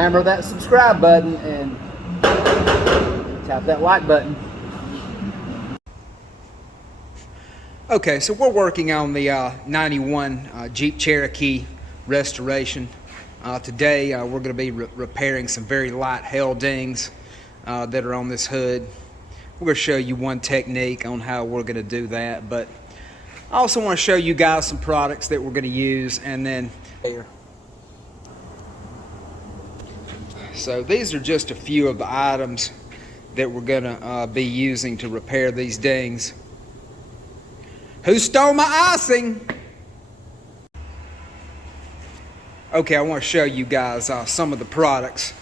hammer that subscribe button and tap that like button. Okay, so we're working on the 91 Jeep Cherokee restoration. Today we're going to be repairing some very light hell dings that are on this hood. We're going to show you one technique on how we're going to do that, but I also want to show you guys some products that we're going to use, and then here. So these are just a few of the items that we're going to be using to repair these dings. Who stole my icing? Okay, I want to show you guys some of the products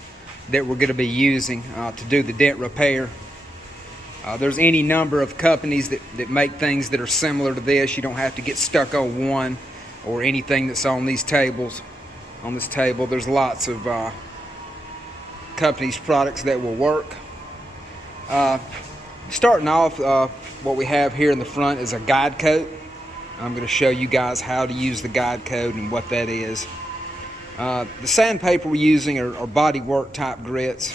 that we're going to be using to do the dent repair. There's any number of companies that make things that are similar to this. You don't have to get stuck on one or anything that's on these tables. On this table, there's lots of companies' products that will work. Starting off, what we have here in the front is a guide coat. I'm going to show you guys how to use the guide coat and what that is. The sandpaper we're using are body work type grits.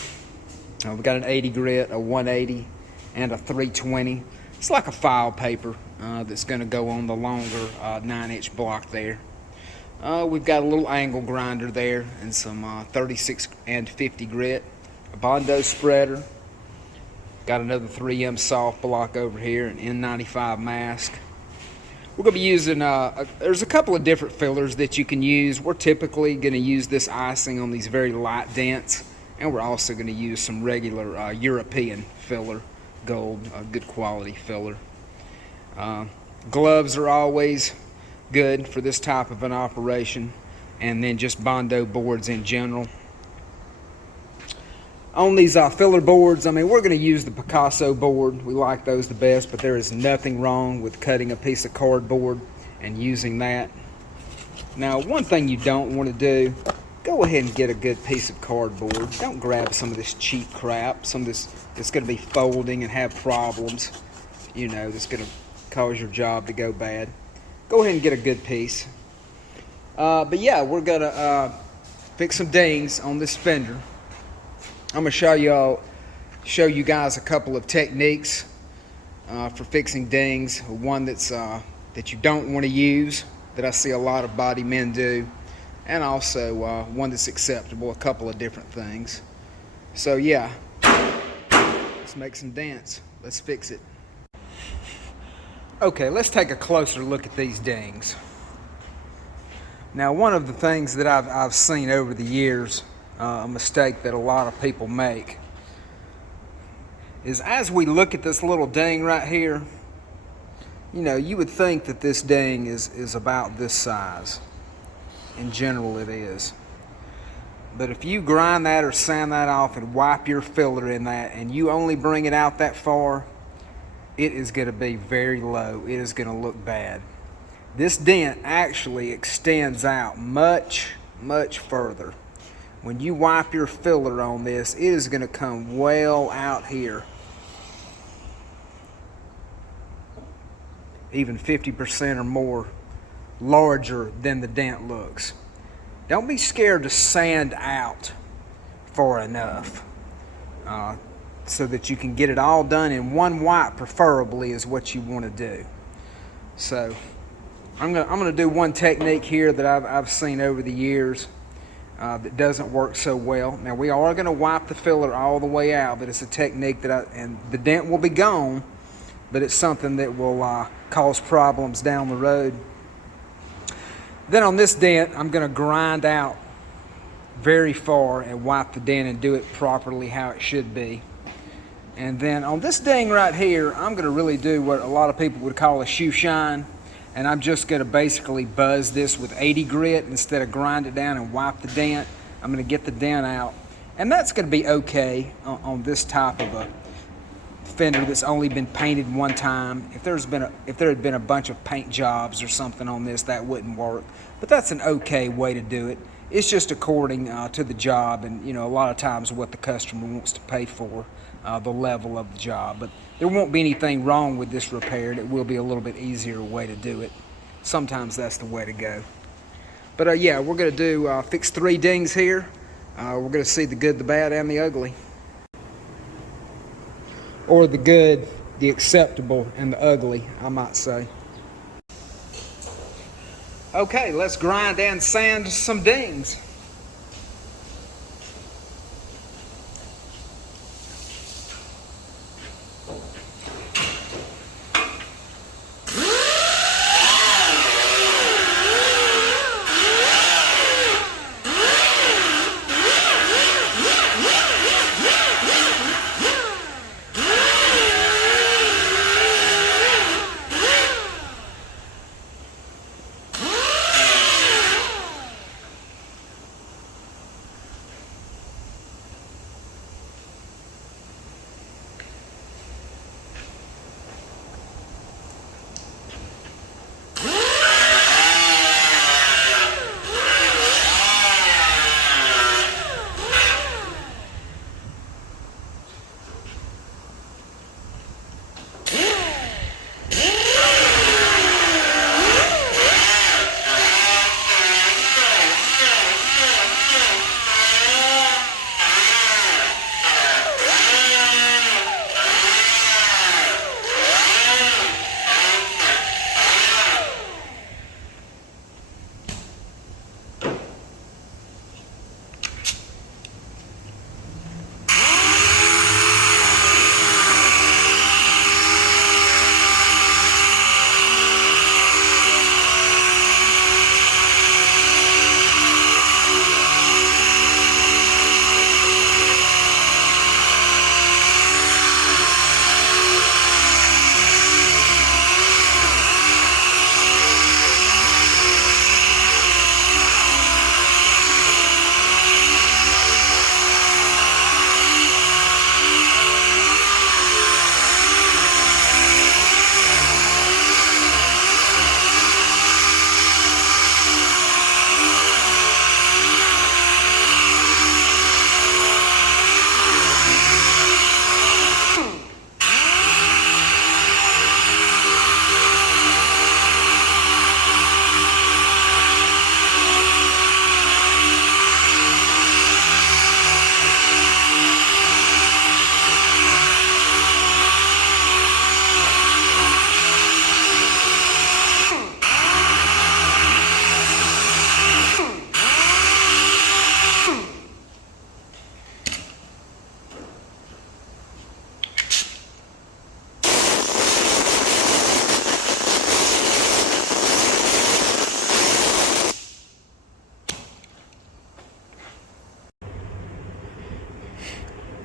We've got an 80 grit, a 180, and a 320. It's like a file paper that's going to go on the longer 9-inch block there. We've got a little angle grinder there and some 36 and 50 grit, a Bondo spreader. Got another 3M soft block over here, an N95 mask. We're going to be using, there's a couple of different fillers that you can use. We're typically going to use this icing on these very light dents, and we're also going to use some regular European filler, gold, good quality filler. Gloves are always good for this type of an operation, and then just Bondo boards in general. On these filler boards, I mean, we're going to use the Picasso board. We like those the best, but there is nothing wrong with cutting a piece of cardboard and using that. Now, one thing you don't want to do, go ahead and get a good piece of cardboard. Don't grab some of this cheap crap, some of this that's going to be folding and have problems, you know, that's going to cause your job to go bad. Go ahead and get a good piece. But yeah, we're going to fix some dings on this fender. I'm going to show you guys a couple of techniques for fixing dings. One that's that you don't want to use, that I see a lot of body men do, and also one that's acceptable, a couple of different things. So yeah, let's make some dents. Let's fix it. Okay, let's take a closer look at these dings. Now, one of the things that I've seen over the years, a mistake that a lot of people make, is as we look at this little ding right here, you know, you would think that this ding is about this size. In general, it is. But if you grind that or sand that off and wipe your filler in that, and you only bring it out that far, it is going to be very low. It is going to look bad. This dent actually extends out much, much further. When you wipe your filler on this, it is going to come well out here. Even 50% or more larger than the dent looks. Don't be scared to sand out far enough so that you can get it all done in one wipe, preferably, is what you want to do. So I'm gonna do one technique here that I've seen over the years that doesn't work so well. Now, we are going to wipe the filler all the way out, but it's a technique that and the dent will be gone, but it's something that will cause problems down the road. Then on this dent, I'm going to grind out very far and wipe the dent and do it properly how it should be. And then on this ding right here, I'm going to really do what a lot of people would call a shoe shine. And I'm just going to basically buzz this with 80 grit instead of grind it down and wipe the dent. I'm going to get the dent out. And that's going to be okay on this type of a fender that's only been painted one time. If there had been a bunch of paint jobs or something on this, that wouldn't work. But that's an okay way to do it. It's just according to the job, and you know, a lot of times what the customer wants to pay for, the level of the job. But there won't be anything wrong with this repair, and it will be a little bit easier way to do it. Sometimes that's the way to go. But yeah, we're going to do fix 3 dings here. We're going to see the good, the bad, and the ugly. Or the good, the acceptable, and the ugly, I might say. Okay, let's grind and sand some dings.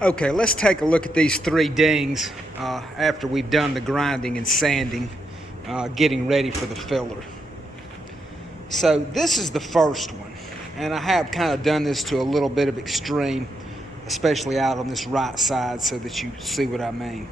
Okay, let's take a look at these 3 dings after we've done the grinding and sanding, getting ready for the filler. So this is the first one, and I have kind of done this to a little bit of extreme, especially out on this right side so that you see what I mean.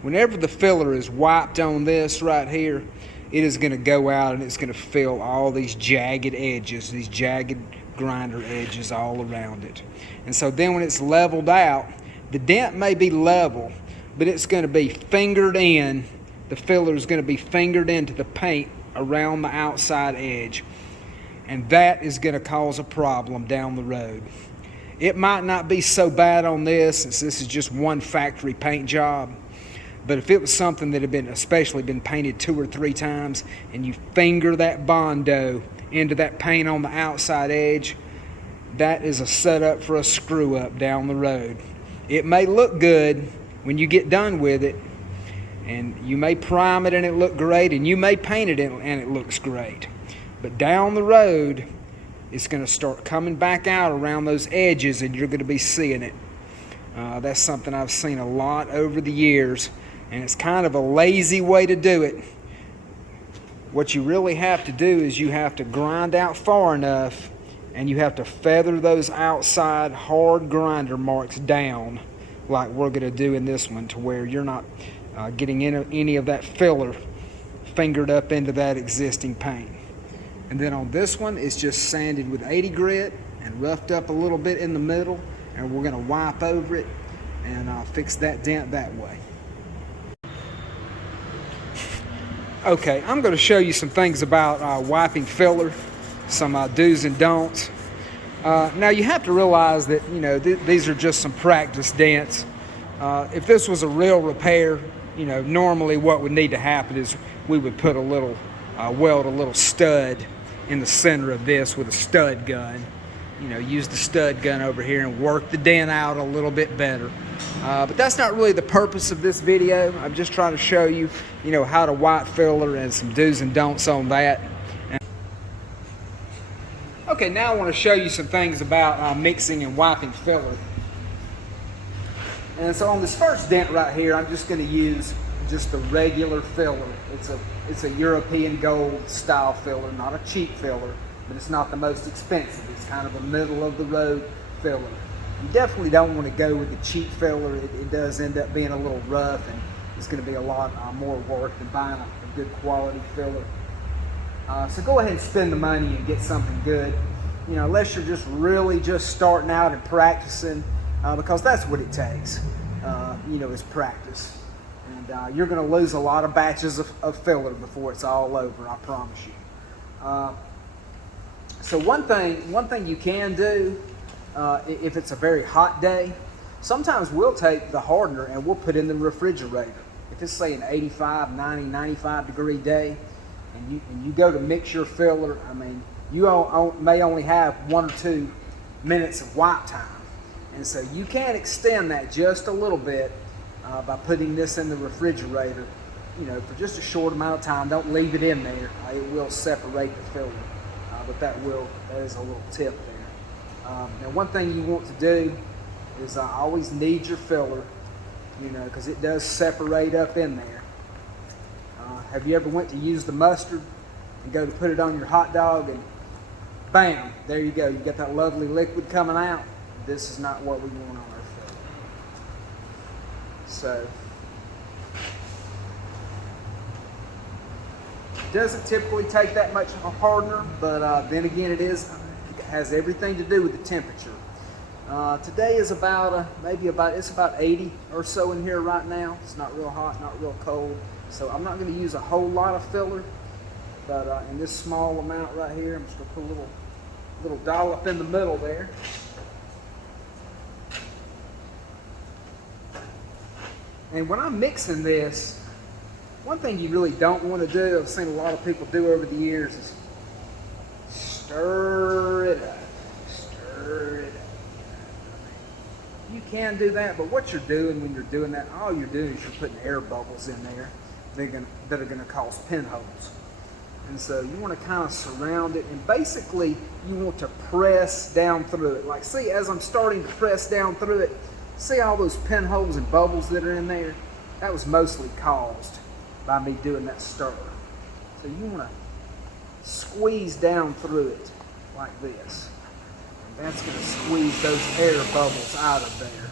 Whenever the filler is wiped on this right here, it is going to go out and it's going to fill all these jagged edges, these jagged grinder edges all around it. And so then when it's leveled out, the dent may be level, but it's going to be fingered in. The filler is going to be fingered into the paint around the outside edge, and that is going to cause a problem down the road. It might not be so bad on this, since this is just one factory paint job, but if it was something that had been especially been painted 2 or 3 times, and you finger that Bondo into that paint on the outside edge, that is a setup for a screw up down the road. It may look good when you get done with it, and you may prime it and it look great, and you may paint it and it looks great, but down the road it's going to start coming back out around those edges, and you're going to be seeing it. That's something I've seen a lot over the years, and it's kind of a lazy way to do it. What you really have to do is you have to grind out far enough, and you have to feather those outside hard grinder marks down like we're going to do in this one, to where you're not getting any of that filler fingered up into that existing paint. And then on this one, it's just sanded with 80 grit and roughed up a little bit in the middle, and we're going to wipe over it and fix that dent that way. Okay, I'm going to show you some things about wiping filler, some do's and don'ts. Now you have to realize that, you know, these are just some practice dents. If this was a real repair, you know, normally what would need to happen is we would put a little, weld a little stud in the center of this with a stud gun. You know, use the stud gun over here and work the dent out a little bit better. But that's not really the purpose of this video. I'm just trying to show you, you know, how to white filler and some do's and don'ts on that. Okay, now I want to show you some things about mixing and wiping filler. And so on this first dent right here, I'm just going to use just the regular filler. It's a European gold style filler, not a cheap filler, but it's not the most expensive. It's kind of a middle of the road filler. You definitely don't want to go with the cheap filler. It does end up being a little rough, and it's going to be a lot more work than buying a good quality filler. So go ahead and spend the money and get something good. You know, unless you're just really just starting out and practicing, because that's what it takes. You know, is practice. And you're going to lose a lot of batches of filler before it's all over, I promise you. So one thing you can do, if it's a very hot day, sometimes we'll take the hardener and we'll put it in the refrigerator. If it's, say, an 85, 90, 95 degree day, and you go to mix your filler, I mean, you may only have 1 or 2 minutes of wipe time. And so you can extend that just a little bit by putting this in the refrigerator, you know, for just a short amount of time. Don't leave it in there. It will separate the filler. But that is a little tip there. Now, one thing you want to do is always knead your filler, you know, because it does separate up in there. Have you ever went to use the mustard and go to put it on your hot dog and bam, there you go. You get that lovely liquid coming out. This is not what we want on our filler. So, it doesn't typically take that much of a hardener, but then again, it has everything to do with the temperature. Today is about it's about 80 or so in here right now. It's not real hot, not real cold. So I'm not going to use a whole lot of filler, but in this small amount right here, I'm just going to put a little dollop in the middle there. And when I'm mixing this, one thing you really don't want to do, I've seen a lot of people do over the years, is stir it up. You can do that, but what you're doing when you're doing that, all you're doing is you're putting air bubbles in there that are going to cause pinholes. And so you want to kind of surround it, and basically you want to press down through it. Like, see, as I'm starting to press down through it, see all those pinholes and bubbles that are in there? That was mostly caused by me doing that stir. So you want to squeeze down through it like this. And that's going to squeeze those air bubbles out of there.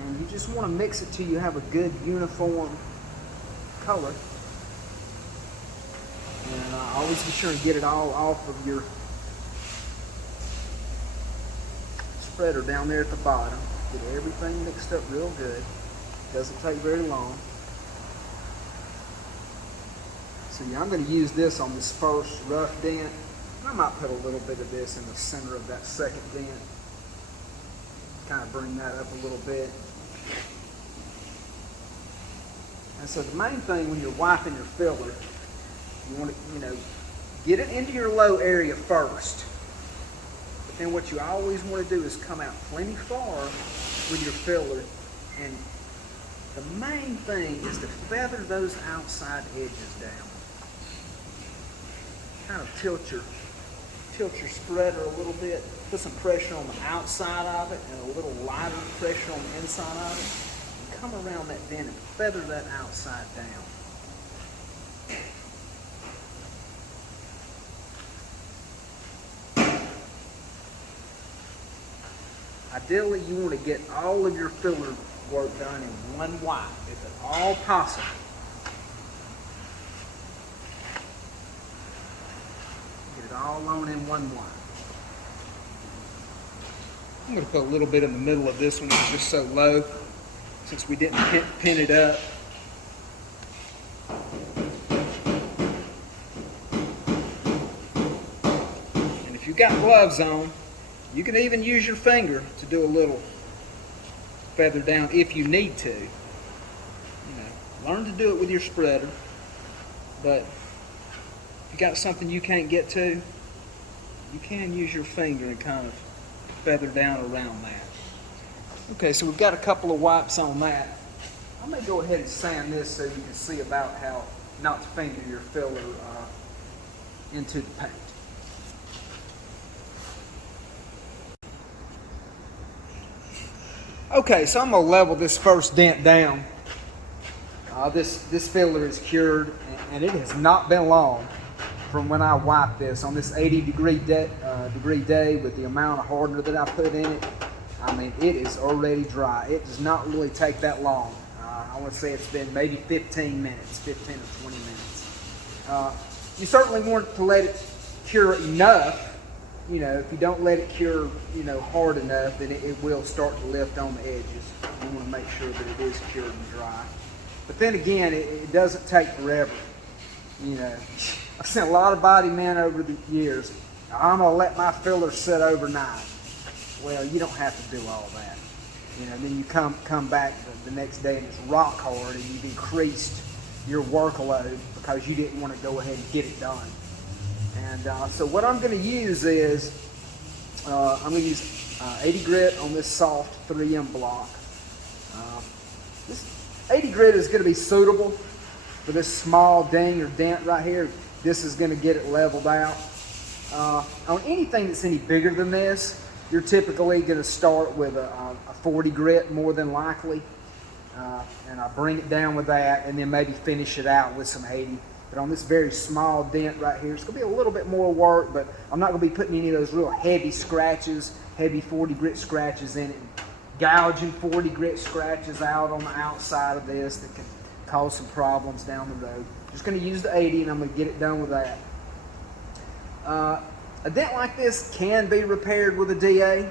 And you just want to mix it till you have a good uniform color. And always be sure to get it all off of your spreader down there at the bottom. Get everything mixed up real good. Doesn't take very long. So yeah, I'm going to use this on this first rough dent. I might put a little bit of this in the center of that second dent. Kind of bring that up a little bit. And so the main thing when you're wiping your filler, you want to, get it into your low area first. But then what you always want to do is come out plenty far with your filler. And the main thing is to feather those outside edges down. Kind of tilt your spreader a little bit. Put some pressure on the outside of it and a little lighter pressure on the inside of it. And come around that dent and feather that outside down. Ideally, you want to get all of your filler work done in one wipe, if at all possible. Get it all on in one wipe. I'm going to put a little bit in the middle of this one. It's just so low, since we didn't pin it up. got gloves on, you can even use your finger to do a little feather down if you need to. You know, learn to do it with your spreader, but if you got something you can't get to, you can use your finger and kind of feather down around that. Okay, so we've got a couple of wipes on that. I may go ahead and sand this so you can see about how not to finger your filler into the paint. Okay, so I'm going to level this first dent down. This filler is cured, and it has not been long from when I wiped this on this 80-degree day with the amount of hardener that I put in it. I mean, it is already dry. It does not really take that long. I want to say it's been maybe 15 minutes, 15 or 20 minutes. You certainly want to let it cure enough. You know, if you don't let it cure, you know, hard enough, then it will start to lift on the edges. You want to make sure that it is cured and dry. But then again, it doesn't take forever. You know, I've seen a lot of body men over the years. I'm going to let my filler sit overnight. Well, you don't have to do all that. You know, then you come back the next day and it's rock hard and you've increased your workload because you didn't want to go ahead and get it done. And so what I'm going to use is, I'm going to use 80 grit on this soft 3M block. This 80 grit is going to be suitable for this small ding or dent right here. This is going to get it leveled out. On anything that's any bigger than this, you're typically going to start with a 40 grit more than likely. And I bring it down with that and then maybe finish it out with some 80. But on this very small dent right here, it's going to be a little bit more work, but I'm not going to be putting any of those real heavy scratches, heavy 40 grit scratches in it, and gouging 40 grit scratches out on the outside of this that can cause some problems down the road. Just going to use the 80 and I'm going to get it done with that. A dent like this can be repaired with a DA.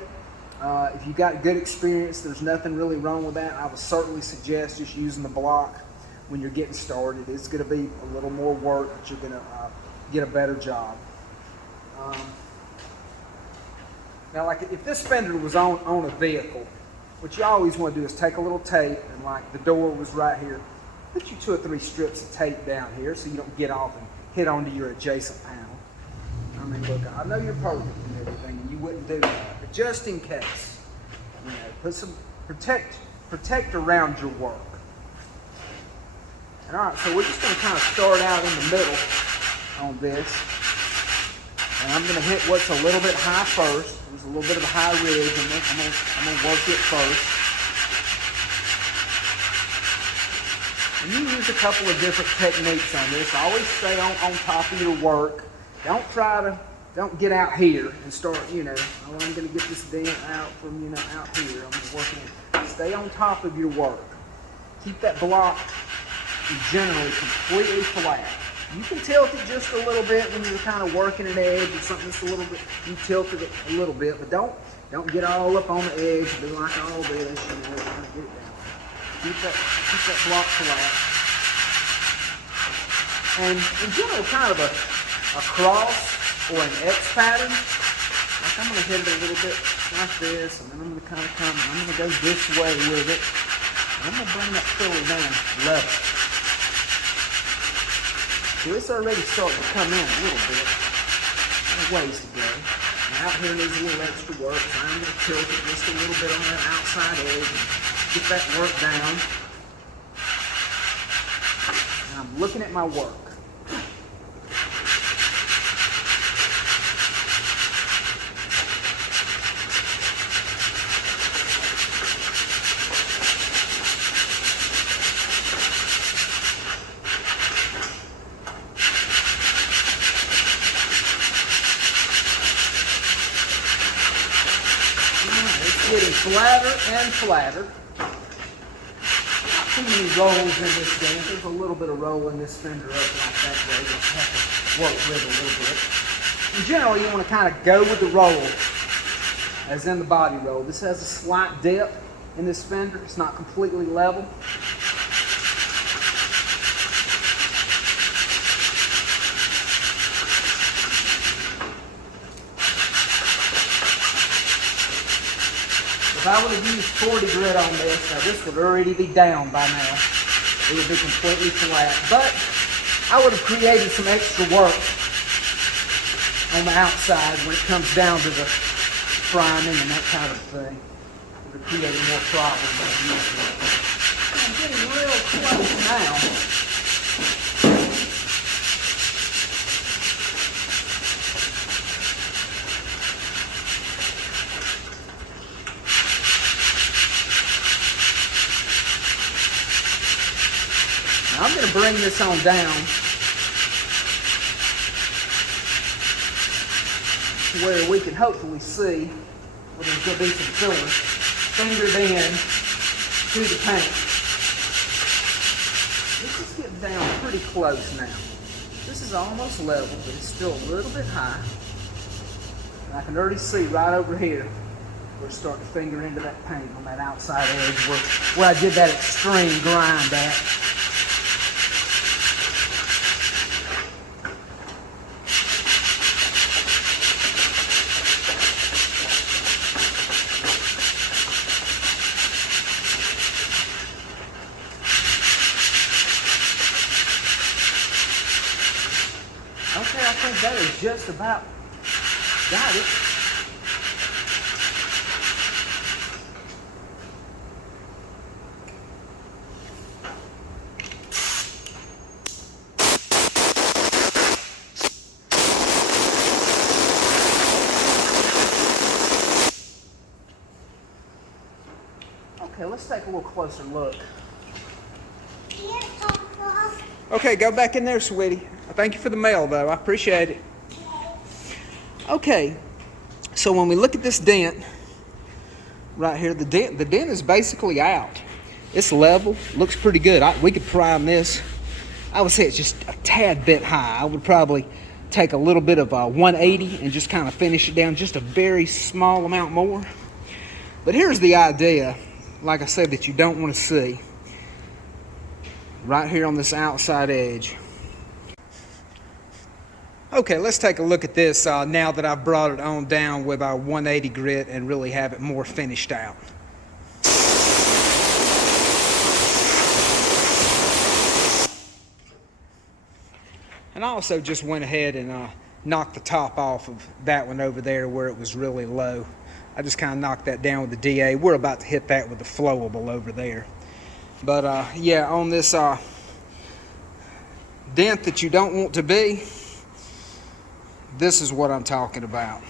If you've got good experience, there's nothing really wrong with that. I would certainly suggest just using the block when you're getting started. It's going to be a little more work, but you're going to get a better job. Now, like if this fender was on a vehicle, what you always want to do is take a little tape, and like the door was right here, put you 2 or 3 strips of tape down here so you don't get off and hit onto your adjacent panel. I mean, look, I know you're perfect and everything, and you wouldn't do that, but just in case, you know, put some protect around your work. And all right, so we're just going to kind of start out in the middle on this. And I'm going to hit what's a little bit high first. There's a little bit of a high ridge, and I'm going to work it first. And you use a couple of different techniques on this. Always stay on top of your work. Don't get out here and start, you know, oh, I'm going to get this dent out from, you know, out here. I'm going to work in. Stay on top of your work. Keep that block generally completely flat. You can tilt it just a little bit when you're kind of working an edge or something just a little bit. You tilted it a little bit, but don't get all up on the edge and do like all this, you know, kind of get it down. Keep that block flat. And in general, kind of a cross or an X pattern. Like I'm going to hit it a little bit like this, and then I'm going to kind of come, I'm going to go this way with it. I'm going to bring that filler down level. So it's already starting to come in a little bit. Got a ways to go. Now out here needs a little extra work, so I'm going to tilt it just a little bit on that outside edge and get that work down. And I'm looking at my work. Getting flatter and flatter. Not too many rolls in this dent. There's a little bit of roll in this fender up like that way. You'll have to work with a little bit. And generally, you want to kind of go with the roll, as in the body roll. This has a slight dip in this fender. It's not completely level. if I would have used 40 grit on this, now this would already be down by now. It would be completely flat. But I would have created some extra work on the outside when it comes down to the priming and that kind of thing. It would have created more problems than usual. I'm getting real close now. I'm going to bring this on down to where we can hopefully see where there's going to be some filler fingered in to the paint. This is getting down pretty close now. This is almost level, but it's still a little bit high. And I can already see right over here we're starting to finger into that paint on that outside edge where I did that extreme grind at. Okay, I think that is just about got it. Okay, let's take a little closer look. Okay, go back in there, sweetie. Thank you for the mail, though. I appreciate it. Okay, so when we look at this dent right here, the dent is basically out. It's level, looks pretty good. We could prime this. I would say it's just a tad bit high. I would probably take a little bit of 180 and just kind of finish it down just a very small amount more. But here's the idea, like I said, that you don't want to see. Right here on this outside edge. Okay, let's take a look at this now that I've brought it on down with our 180 grit and really have it more finished out. And I also just went ahead and knocked the top off of that one over there where it was really low. I just kind of knocked that down with the DA. We're about to hit that with the flowable over there. But yeah, on this dent that you don't want to be, this is what I'm talking about.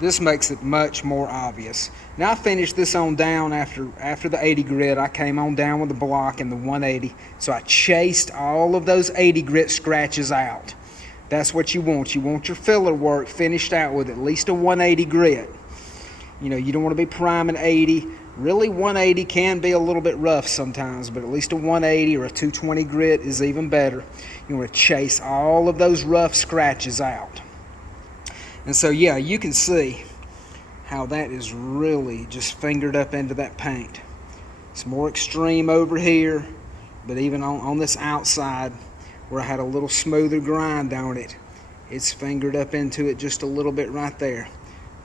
This makes it much more obvious. Now I finished this on down after the 80 grit. I came on down with the block and the 180. So I chased all of those 80 grit scratches out. That's what you want. You want your filler work finished out with at least a 180 grit. You know, you don't want to be priming 80. Really, 180 can be a little bit rough sometimes, but at least a 180 or a 220 grit is even better. You want to chase all of those rough scratches out. And so, yeah, you can see how that is really just fingered up into that paint. It's more extreme over here, but even on this outside where I had a little smoother grind on it, it's fingered up into it just a little bit right there.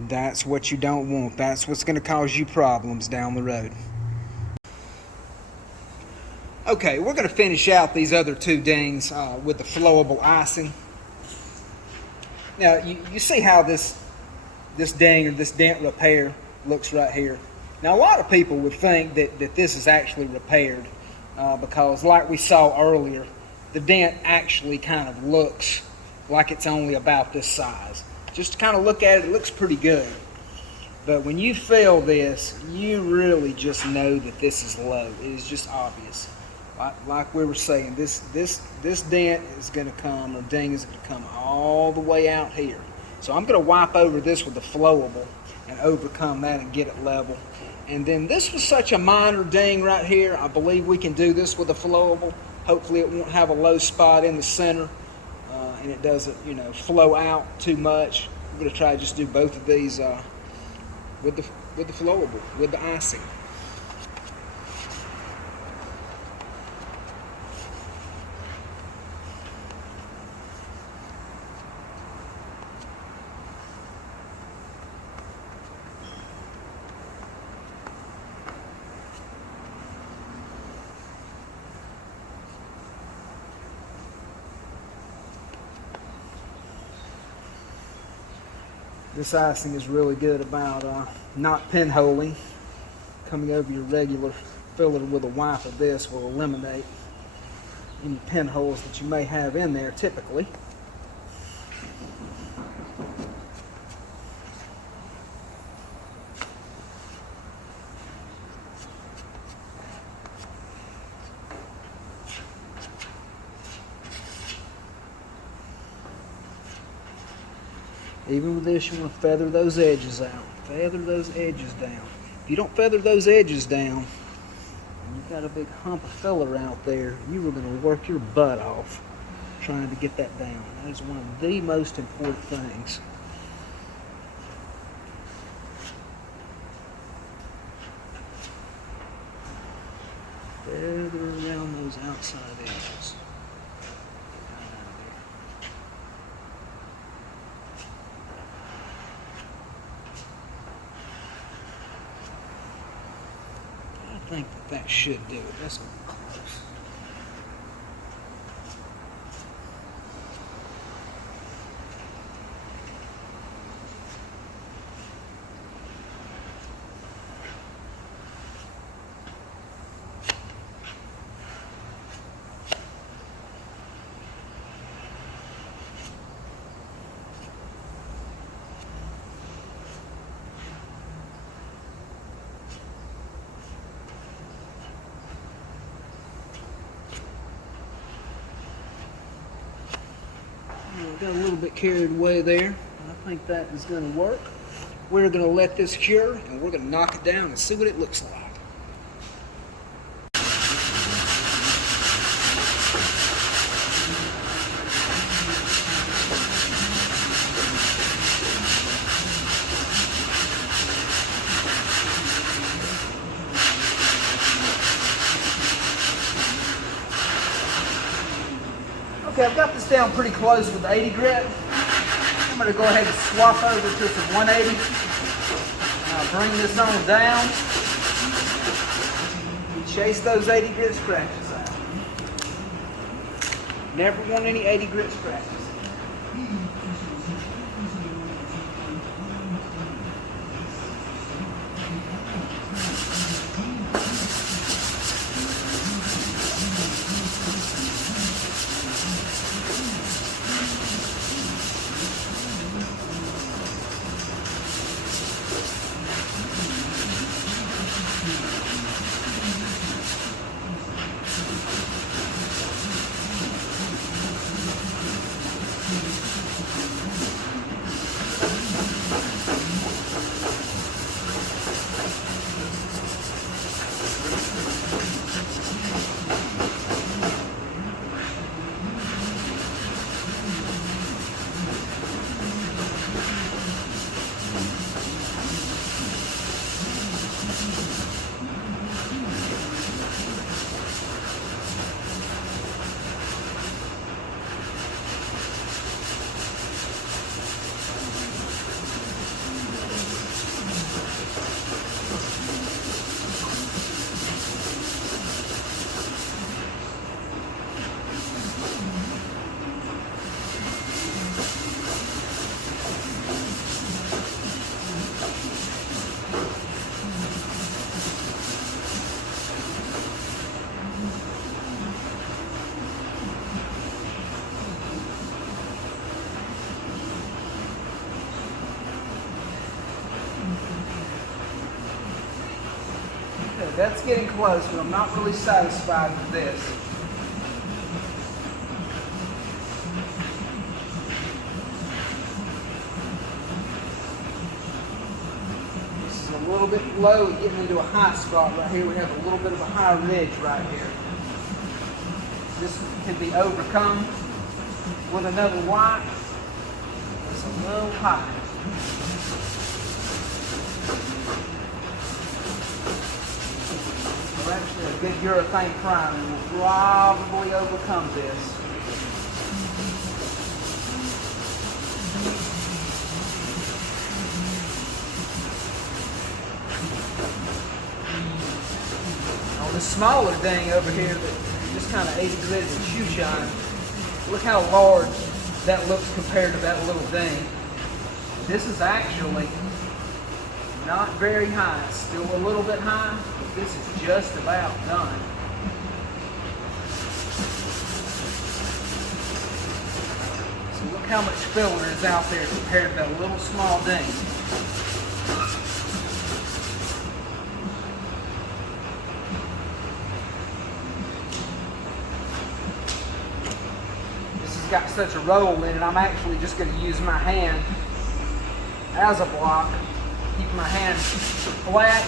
That's what you don't want. That's what's going to cause you problems down the road. Okay, we're going to finish out these other two dings with the flowable icing. Now, you see how this ding or this Dent Repair looks right here. Now, a lot of people would think that this is actually repaired because, like we saw earlier, the dent actually kind of looks like it's only about this size. Just to kind of look at it, it looks pretty good. But when you feel this, you really just know that this is low. It is just obvious. Like we were saying, this dent is going to come, or ding is going to come all the way out here. So I'm going to wipe over this with the flowable and overcome that and get it level. And then this was such a minor ding right here. I believe we can do this with a flowable. Hopefully it won't have a low spot in the center and it doesn't, you know, flow out too much. I'm going to try to just do both of these with the flowable, with the icing. This icing is really good about not pinholing. Coming over your regular filler with a wipe of this will eliminate any pinholes that you may have in there typically. Even with this, you want to feather those edges out. Feather those edges down. If you don't feather those edges down, and you've got a big hump of filler out there, you are going to work your butt off trying to get that down. That is one of the most important things. Feather around those outside edges. I think that should do it. That's close. Got a little bit carried away there. I think that is going to work. We're going to let this cure and we're going to knock it down and see what it looks like. Okay, I've got this down pretty close with 80 grit. I'm going to go ahead and swap over to some 180. Bring this on down. Chase those 80 grit scratches out. Never want any 80 grit scratches. That's getting close, but I'm not really satisfied with this. This is a little bit low and getting into a high spot right here. We have a little bit of a high ridge right here. This can be overcome with another wipe. It's a little high. Actually, a good urethane primer will probably overcome this. On the smaller ding over here that just kind of 80 grit and shoe shine, look how large that looks compared to that little ding. This is actually not very high. It's still a little bit high, but this is just about done. So look how much filler is out there compared to that little small ding. This has got such a roll in it, I'm actually just going to use my hand as a block. Keep my hand flat,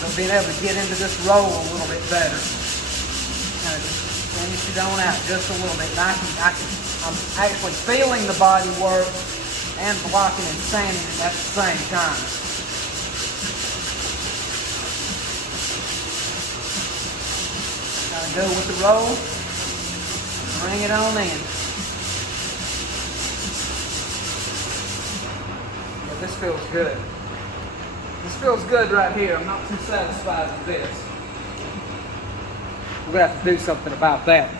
but being able to get into this roll a little bit better. Kind of just finish it on out just a little bit. And I'm actually feeling the body work and blocking and sanding it at the same time. Kind of go with the roll, bring it on in. Yeah, this feels good. This feels good right here. I'm not too satisfied with this. We're going to have to do something about that.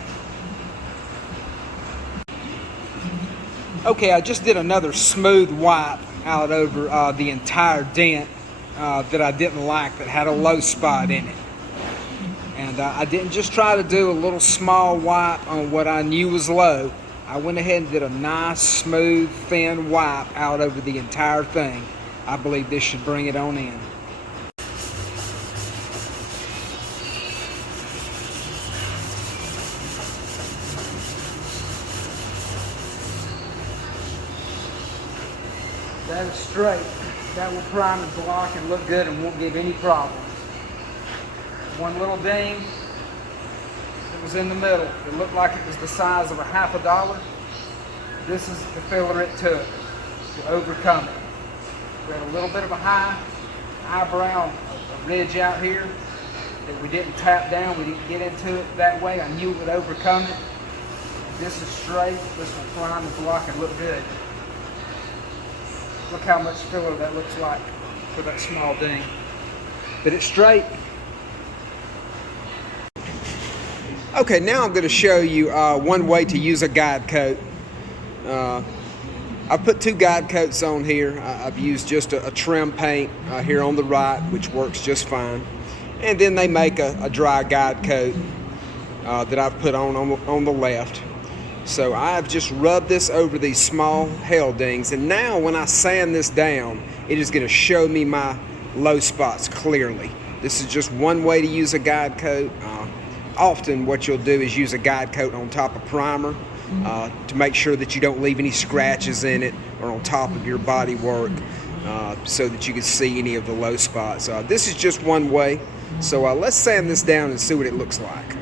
Okay, I just did another smooth wipe out over the entire dent that I didn't like, that had a low spot in it. And I didn't just try to do a little small wipe on what I knew was low. I went ahead and did a nice, smooth, thin wipe out over the entire thing. I believe this should bring it on in. That is straight. That will prime and block and look good and won't give any problems. One little ding that was in the middle. It looked like it was the size of a $50. This is the filler it took to overcome it. We had a little bit of a high eyebrow, a ridge out here that we didn't tap down. We didn't get into it that way. I knew it would overcome it. This is straight. This will prime and block and look good. Look how much filler that looks like for that small ding. But it's straight. Okay, now I'm going to show you one way to use a guide coat. I've put two guide coats on here. I've used just a trim paint here on the right, which works just fine. And then they make a dry guide coat that I've put on the left. So I've just rubbed this over these small hell dings. And now when I sand this down, it is going to show me my low spots clearly. This is just one way to use a guide coat. Often what you'll do is use a guide coat on top of primer. To make sure that you don't leave any scratches in it or on top of your body work so that you can see any of the low spots. This is just one way, so let's sand this down and see what it looks like.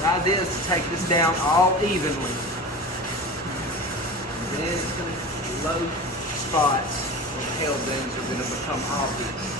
The idea is to take this down all evenly. Then it's going to, low spots or hell dings are going to become obvious.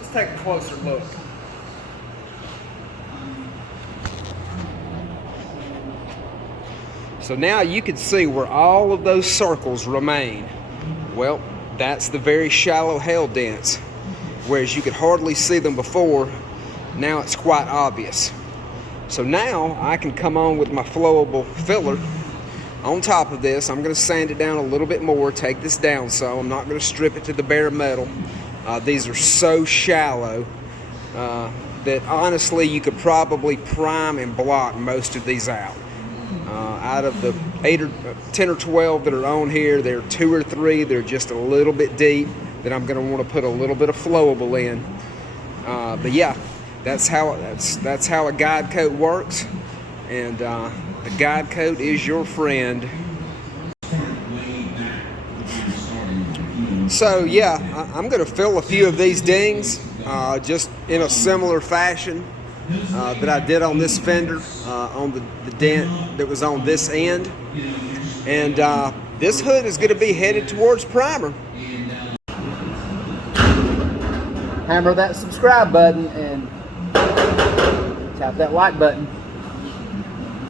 Let's take a closer look. So now you can see where all of those circles remain. Well, that's the very shallow hell dents. Whereas you could hardly see them before, now it's quite obvious. So now I can come on with my flowable filler on top of this. I'm going to sand it down a little bit more, take this down so I'm not going to strip it to the bare metal. These are so shallow that honestly you could probably prime and block most of these out. Out of the 10 or 12 that are on here, there are 2 or 3 that are just a little bit deep that I'm going to want to put a little bit of flowable in. But yeah, that's how a guide coat works, and the guide coat is your friend. So yeah, I'm going to fill a few of these dings just in a similar fashion that I did on this fender, on the dent that was on this end. And this hood is going to be headed towards primer. Hammer that subscribe button and tap that like button.